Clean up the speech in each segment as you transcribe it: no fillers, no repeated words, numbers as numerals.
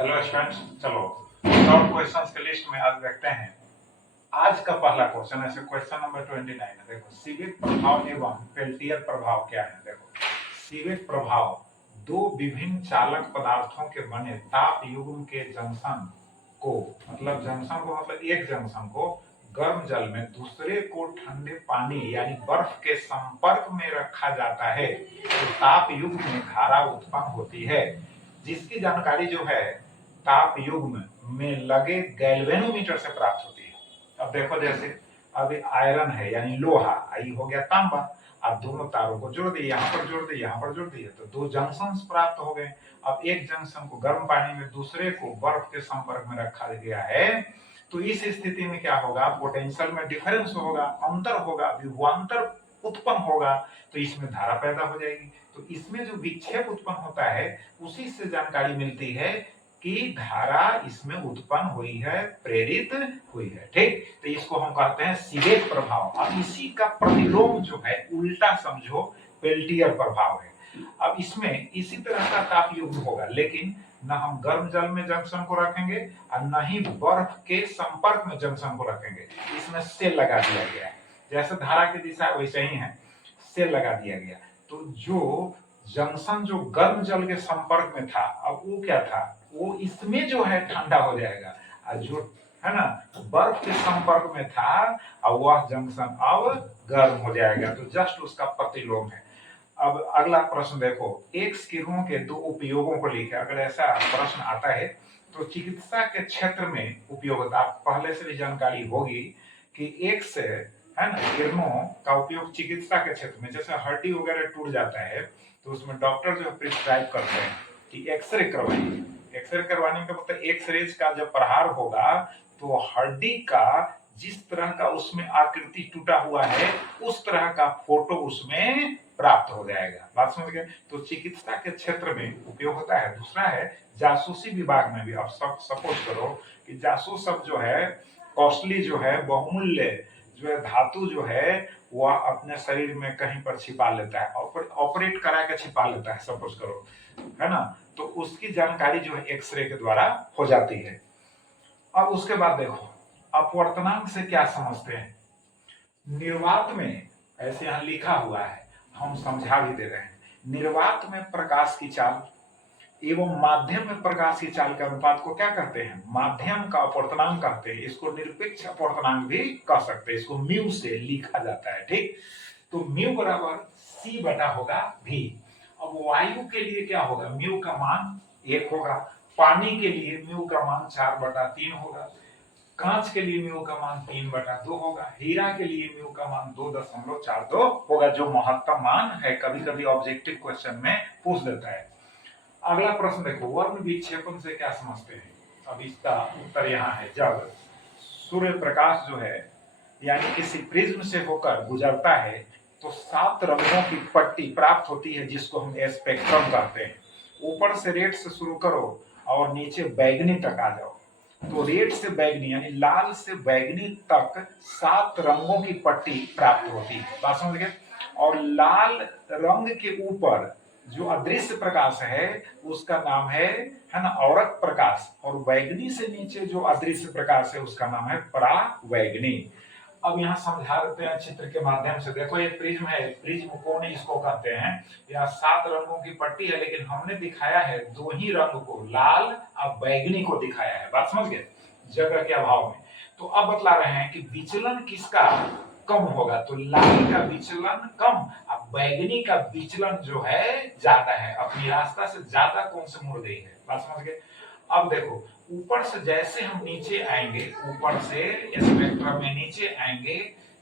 Hello students, चलो short questions के list में आज देखते हैं। आज का पहला क्वेश्चन ऐसे क्वेश्चन नंबर 29 है। देखो, सीविक प्रभाव एवं पेल्टियर प्रभाव क्या है। देखो, सीविक प्रभाव दो विभिन्न चालक पदार्थों के बने ताप युग्म के जंक्शन को मतलब एक जंक्शन को गर्म जल में दूसरे को ठंडे पानी यानी बर्फ के संपर्क में रखा जाता है तो ताप युग्म में धारा उत्पन्न होती है, जिसकी जानकारी जो है ताप युग्म में लगे गैल्वेनोमीटर से प्राप्त होती है। अब देखो, जैसे अभी आयरन है यानी लोहा, आई हो गया तांबा। अब दोनों तारों को जोड़ दिए, यहाँ पर जोड़ दिए, यहाँ पर जोड़ दिए, तो दो जंक्शन प्राप्त हो गए। अब एक जंक्शन को गर्म पानी में दूसरे को बर्फ के संपर्क में रखा गया है, तो इस स्थिति में क्या होगा, पोटेंशियल में डिफरेंस होगा, अंतर होगा, विभवांतर उत्पन्न होगा, तो इसमें धारा पैदा हो जाएगी। तो इसमें जो विक्षेप उत्पन्न होता है उसी से जानकारी मिलती है कि धारा इसमें उत्पन्न हुई है, प्रेरित हुई है। ठीक, तो इसको हम कहते हैं सीवेक प्रभाव। अब इसी का प्रतिलोम जो है उल्टा समझो पेल्टियर प्रभाव है। अब इसमें इसी तरह का ताप युग्म होगा, लेकिन न हम गर्म जल में जंक्शन को रखेंगे और न ही बर्फ के संपर्क में जंक्शन को रखेंगे। इसमें सेल लगा दिया गया है, जैसे धारा की दिशा वैसे ही है, सेल लगा दिया गया। तो जो जंक्शन जो गर्म जल के संपर्क में था, अब वो क्या था, वो इसमें जो है ठंडा हो जाएगा, और जो है ना बर्फ के संपर्क में था और वह जंक्शन अब गर्म हो जाएगा। तो जस्ट उसका प्रतिलोम है। अब अगला प्रश्न देखो, एक्स किरणों के दो उपयोगों को लिखे। अगर ऐसा प्रश्न आता है तो चिकित्सा के क्षेत्र में उपयोगिता पहले से भी जानकारी होगी कि एक्स है ना किरणों का उपयोग चिकित्सा के क्षेत्र में, जैसे हड्डी वगैरह टूट जाता है तो उसमें डॉक्टर जो प्रिस्क्राइब करते हैं कि एक्सरे करवाइए। एक्सरे करवाने का मतलब एक्सरेज का जब प्रहार होगा तो हड्डी का जिस तरह का उसमें आकृति टूटा हुआ है उस तरह का फोटो उसमें प्राप्त हो जाएगा। बात समझ गए। तो चिकित्सा के क्षेत्र में उपयोग होता है। दूसरा है जासूसी विभाग में भी। अब सपोज करो कि जासूस सब जो है कॉस्टली जो है बहुमूल्य जो है धातु जो है वह अपने शरीर में कहीं पर छिपा लेता है, ऑपरेट करा के छिपा लेता है, सपोज करो, है ना। तो उसकी जानकारी जो है एक्सरे के द्वारा हो जाती है। अब उसके बाद देखो, अपवर्तनांक से क्या समझते हैं। निर्वात में ऐसे यहाँ लिखा हुआ है, हम समझा भी दे रहे हैं। निर्वात में प्रकाश की चाल एवं माध्यम में प्रकाश की चाल के अनुपात को क्या कहते हैं, माध्यम का अपवर्तनांक कहते हैं। इसको निरपेक्ष अपवर्तनांक भी कह सकते हैं, इसको म्यू से लिखा जाता है। ठीक, तो म्यू बराबर सी बटा होगा भी। अब वायु के लिए क्या होगा, म्यू का मान 1 होगा, पानी के लिए म्यू का मान 4/3 होगा, कांच के लिए म्यू का मान 3/2 होगा, हीरा के लिए म्यू का मान 2.42 होगा, जो महत्तम मान है। कभी कभी ऑब्जेक्टिव क्वेश्चन में पूछ देता है। अगला प्रश्न देखो, वर्ण विक्षेपण से क्या समझते हैं। अब इसका उत्तर यहाँ है, जब सूर्य प्रकाश जो है यानी किसी प्रिज्म से होकर गुजरता है तो 7 रंगों की पट्टी प्राप्त होती है, जिसको हम स्पेक्ट्रम कहते हैं। ऊपर से रेड से शुरू करो और नीचे बैगनी तक आ जाओ, तो रेड से बैगनी यानी लाल से बैगनी तक 7 रंगों की पट्टी प्राप्त होती है। बात समझ गए। और लाल रंग के ऊपर जो अदृश्य प्रकाश है उसका नाम है ना औरक प्रकाश, और बैगनी से नीचे जो अदृश्य प्रकाश है उसका नाम है परावैगनी। अब यहाँ समझा देते हैं चित्र के माध्यम से। देखो, ये प्रिज्म है, प्रिज्म कोण इसको कहते हैं। यहाँ 7 रंगों की पट्टी है, लेकिन हमने दिखाया है 2 ही रंग को, लाल और बैगनी को दिखाया है। बात समझ गए, जगह के अभाव में। तो अब बतला रहे हैं कि विचलन किसका कम होगा, तो लाल का विचलन कम और बैगनी का विचलन जो है ज्यादा है, अपनी रास्ता से ज्यादा कौन से मुड़ गई है। बात समझ गए। अब देखो, ऊपर से जैसे हम नीचे आएंगे, ऊपर से स्पेक्ट्रम में नीचे आएंगे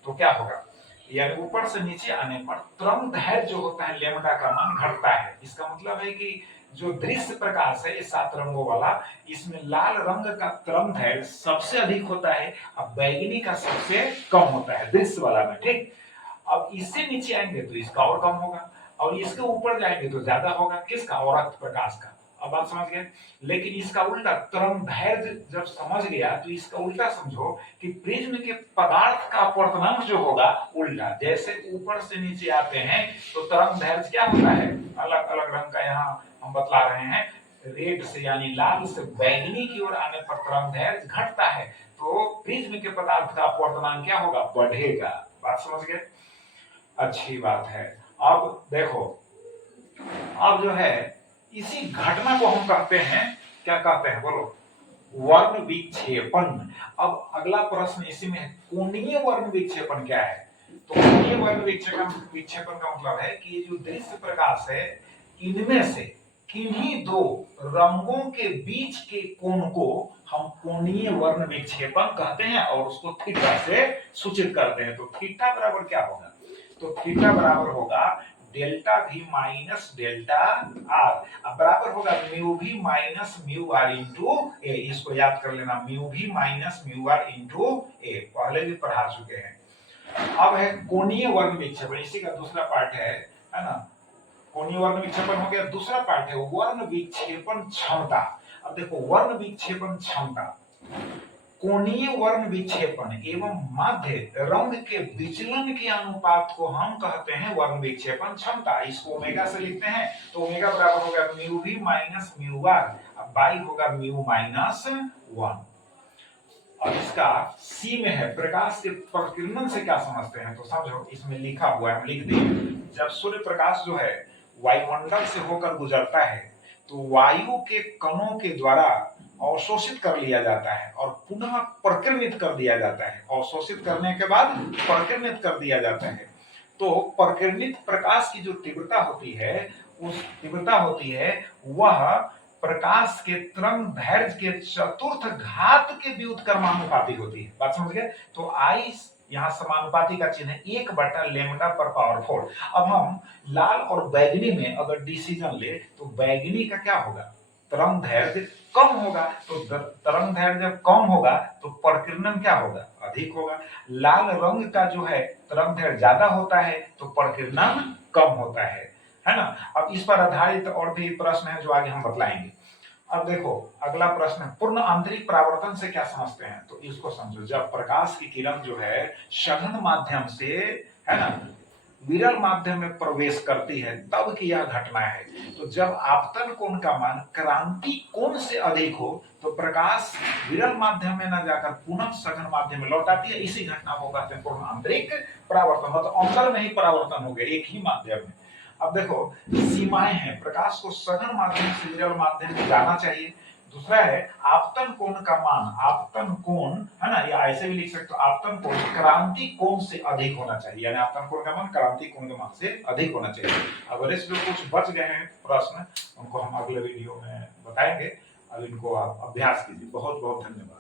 तो क्या होगा, यानी ऊपर से नीचे आने पर तरंग दैर्घ्य जो होता है लैम्डा का मान घटता है। इसका मतलब है कि जो दृश्य प्रकाश है 7 रंगों वाला, इसमें लाल रंग का तरंग दैर्घ्य सबसे अधिक होता है और बैगनी का सबसे कम होता है दृश्य वाला में। ठीक, अब इससे नीचे आएंगे तो इसका और कम होगा, और इसके ऊपर जाएंगे तो ज्यादा होगा, किसका, औरक प्रकाश का। अब बात समझ गए। लेकिन इसका उल्टा तरंग दैर्घ्य जब समझ गया तो इसका उल्टा समझो कि प्रिज्म के पदार्थ का अपवर्तनांक जो होगा उल्टा, जैसे ऊपर से नीचे आते हैं तो तरंग दैर्घ्य क्या होता है, अलग अलग रंग का यहाँ हम बतला रहे हैं। रेड से यानी लाल से बैंगनी की ओर आने पर तरंगदैर्घ्य घटता है, तो प्रिज्म के पदार्थ का अपवर्तनांक क्या होगा, बढ़ेगा। बात समझ गए, अच्छी बात है। अब देखो, अब जो है इसी घटना को हम कहते हैं, क्या कहते हैं बोलो, वर्ण विक्षेपण। अब अगला प्रश्न इसी में है, कोणीय वर्ण विक्षेपण क्या है? तो कोणीय वर्ण विक्षेपण का मतलब है कि ये जो दृश्य प्रकाश है, इनमें से किन्हीं दो रंगों के बीच के कोण को हम कोणीय वर्ण विक्षेपण कहते हैं और उसको थीटा से सूचित करते हैं। तो थीटा बराबर क्या होगा, तो थीटा बराबर होगा डेल्टा भी माइनस डेल्टा आर, अब बराबर होगा म्यू भी माइनस म्यू आर इंटू ए। इसको याद कर लेना, म्यू भी माइनस म्यू आर इंटू ए, पहले भी पढ़ा चुके हैं। अब है कोणीय वर्ण विक्षेपण, इसी का दूसरा पार्ट है ना। कोणीय वर्ण विक्षेपण हो गया, दूसरा पार्ट है वर्ण विक्षेपण क्षमता। अब देखो, वर्ण विक्षेपण क्षमता, कोणीय वर्ण विक्षेपण एवं माध्य रंग के विचलन के अनुपात को हम कहते हैं वर्ण विक्षेपण क्षमता। इसको ओमेगा से लिखते हैं, तो ओमेगा बराबर होगा म्यू भी माइनस म्यू आर, अब बाई होगा म्यू माइनस 1। अब इसका सी में है, प्रकाश के प्रकीर्णन से क्या समझते हैं, तो समझो इसमें लिखा हुआ है, हम लिख दें। जब सूर्य प्रकाश जो है वायुमंडल से होकर गुजरता है, तो वायु के कणों के द्वारा अवशोषित कर लिया जाता है और पुनः प्रकीर्णित कर दिया जाता है। अवशोषित करने के बाद प्रकीर्णित कर दिया जाता है। तो प्रकीर्णित प्रकाश की जो तीव्रता होती है, उस तीव्रता होती है वह प्रकाश के तरंगदैर्घ्य के चतुर्थ घात के व्युत्क्रमानुपाती होती है। बात समझ गए? तो आई यहाँ समानुपाती का चिन्ह है 1/λ पर पावर 4। अब हम लाल और बैगनी में अगर डिसीजन ले, तो बैगनी का क्या होगा, तरंगदैर्घ्य कम होगा। तो तरंगदैर्घ्य जब कम होगा तो प्रकीर्णन क्या होगा, अधिक होगा। लाल रंग का जो है तरंगदैर्घ्य ज्यादा होता है तो प्रकीर्णन कम होता है ना। अब इस पर आधारित और भी प्रश्न है जो आगे हम बतलाएंगे। अब देखो, अगला प्रश्न है पूर्ण आंतरिक परावर्तन से क्या समझते हैं, तो इसको समझो। जब प्रकाश की किरण जो है सघन माध्यम से, है ना, विरल माध्यम में प्रवेश करती है, तब की यह घटना है। तो जब आपतन कोण का मान क्रांति कोण से अधिक हो, तो प्रकाश विरल माध्यम में न जाकर पुनः सघन माध्यम में लौट आती है। इसी घटना को कहते हैं पूर्ण आंतरिक परावर्तन। मतलब अंदर में ही परावर्तन हो गया, एक ही माध्यम में। अब देखो, सीमाएं हैं, प्रकाश को सघन माध्यम से विरल माध्यम में जाना चाहिए। दूसरा है आपतन कोण का मान, आपतन कोण, है ना, या ऐसे भी लिख सकते हो, आपतन कोण क्रांति कोण से अधिक होना चाहिए, यानी आपतन कोण का मान क्रांति कोण के मान से अधिक होना चाहिए। अगर इस जो कुछ बच गए हैं प्रश्न, उनको हम अगले वीडियो में बताएंगे। अब इनको आप अभ्यास कीजिए। बहुत बहुत धन्यवाद।